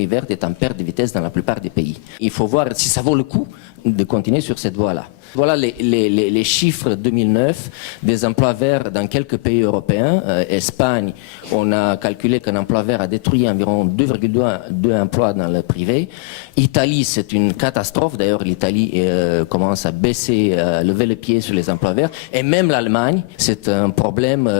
l'économie verte est en perte de vitesse dans la plupart des pays. Il faut voir si ça vaut le coup de continuer sur cette voie-là. Voilà les chiffres 2009 des emplois verts dans quelques pays européens. Espagne, on a calculé qu'un emploi vert a détruit environ 2,2 emplois dans le privé. Italie, c'est une catastrophe. D'ailleurs, l'Italie commence à baisser, lever le pied sur les emplois verts. Et même l'Allemagne, c'est un problème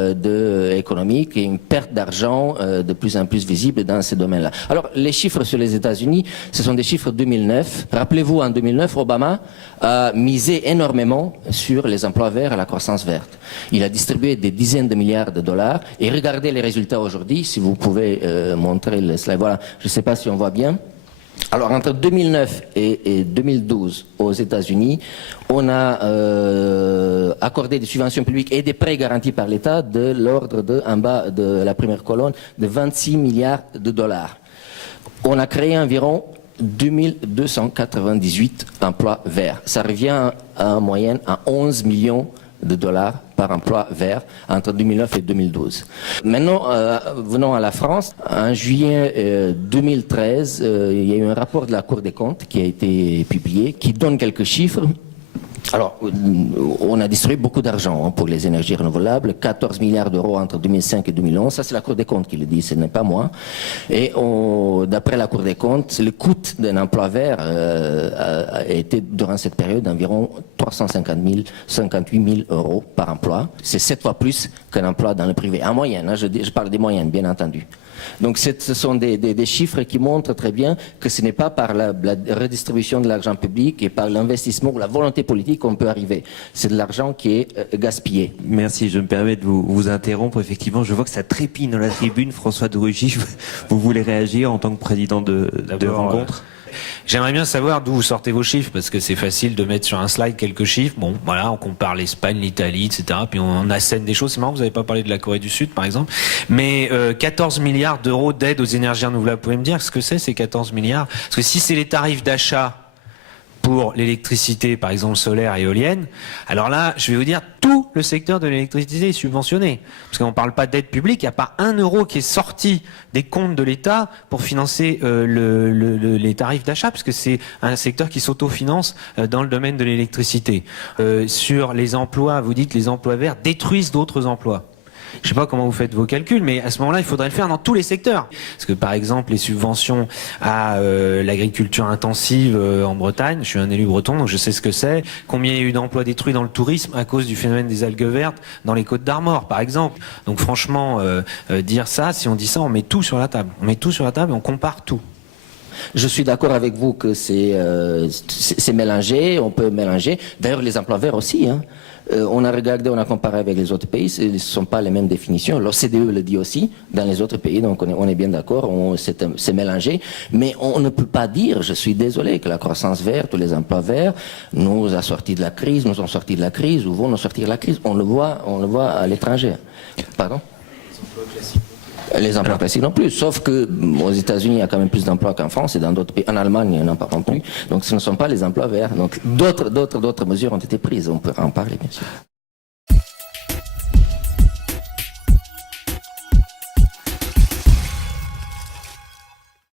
économique et une perte d'argent de plus en plus visible dans ces domaines-là. Alors, les chiffres sur les États-Unis, ce sont des chiffres 2009. Rappelez-vous, en 2009, Obama a misé énormément sur les emplois verts et la croissance verte. Il a distribué des dizaines de milliards de dollars. Et regardez les résultats aujourd'hui, si vous pouvez montrer le slide. Voilà, je ne sais pas si on voit bien. Alors, entre 2009 et 2012, aux États-Unis, on a accordé des subventions publiques et des prêts garantis par l'État de l'ordre de, en bas de la première colonne, de 26 milliards de dollars. On a créé environ 2298 emplois verts. Ça revient en moyenne à 11 millions de dollars par emploi vert entre 2009 et 2012. Maintenant, venons à la France. En juillet 2013, il y a eu un rapport de la Cour des comptes qui a été publié, qui donne quelques chiffres. Alors, on a distribué beaucoup d'argent pour les énergies renouvelables, 14 milliards d'euros entre 2005 et 2011. Ça, c'est la Cour des comptes qui le dit, ce n'est pas moi. Et d'après la Cour des comptes, le coût d'un emploi vert a été, durant cette période, d'environ 358 000 euros par emploi. C'est 7 fois plus qu'un emploi dans le privé. En moyenne, hein, je parle des moyennes, bien entendu. Donc ce sont des chiffres qui montrent très bien que ce n'est pas par la redistribution de l'argent public et par l'investissement ou la volonté politique qu'on peut arriver. C'est de l'argent qui est gaspillé. Merci, je me permets de vous interrompre. Effectivement, je vois que ça trépine dans la tribune. François de Rugy, vous voulez réagir en tant que président de rencontre? J'aimerais bien savoir d'où vous sortez vos chiffres, parce que c'est facile de mettre sur un slide quelques chiffres. Bon, voilà, on compare l'Espagne, l'Italie, etc. Puis on assène des choses. C'est marrant, vous n'avez pas parlé de la Corée du Sud, par exemple. Mais 14 milliards d'euros d'aide aux énergies renouvelables, vous pouvez me dire ce que c'est, ces 14 milliards? Parce que si c'est les tarifs d'achat pour l'électricité, par exemple solaire et éolienne, alors là, je vais vous dire, tout le secteur de l'électricité est subventionné. Parce qu'on ne parle pas d'aide publique, il n'y a pas un euro qui est sorti des comptes de l'État pour financer les tarifs d'achat, parce que c'est un secteur qui s'autofinance dans le domaine de l'électricité. Sur les emplois, vous dites les emplois verts détruisent d'autres emplois. Je ne sais pas comment vous faites vos calculs, mais à ce moment-là, il faudrait le faire dans tous les secteurs. Parce que, par exemple, les subventions à l'agriculture intensive en Bretagne, je suis un élu breton, donc je sais ce que c'est. Combien il y a eu d'emplois détruits dans le tourisme à cause du phénomène des algues vertes dans les Côtes d'Armor, par exemple. Donc, franchement, dire ça, si on dit ça, on met tout sur la table. On met tout sur la table et on compare tout. Je suis d'accord avec vous que c'est mélangé, on peut mélanger. D'ailleurs, les emplois verts aussi, hein. On a regardé, on a comparé avec les autres pays, ce ne sont pas les mêmes définitions. L'OCDE le dit aussi, dans les autres pays, donc on est bien d'accord, c'est mélangé. Mais on ne peut pas dire, je suis désolé, que la croissance verte ou les emplois verts nous a sortis de la crise, nous ont sortis de la crise ou vont nous sortir de la crise. On le voit à l'étranger. Pardon ? Les emplois classiques non plus, sauf que aux États-Unis il y a quand même plus d'emplois qu'en France et dans d'autres pays. En Allemagne il n'y en a pas non plus. Donc ce ne sont pas les emplois verts. Donc d'autres mesures ont été prises. On peut en parler bien sûr.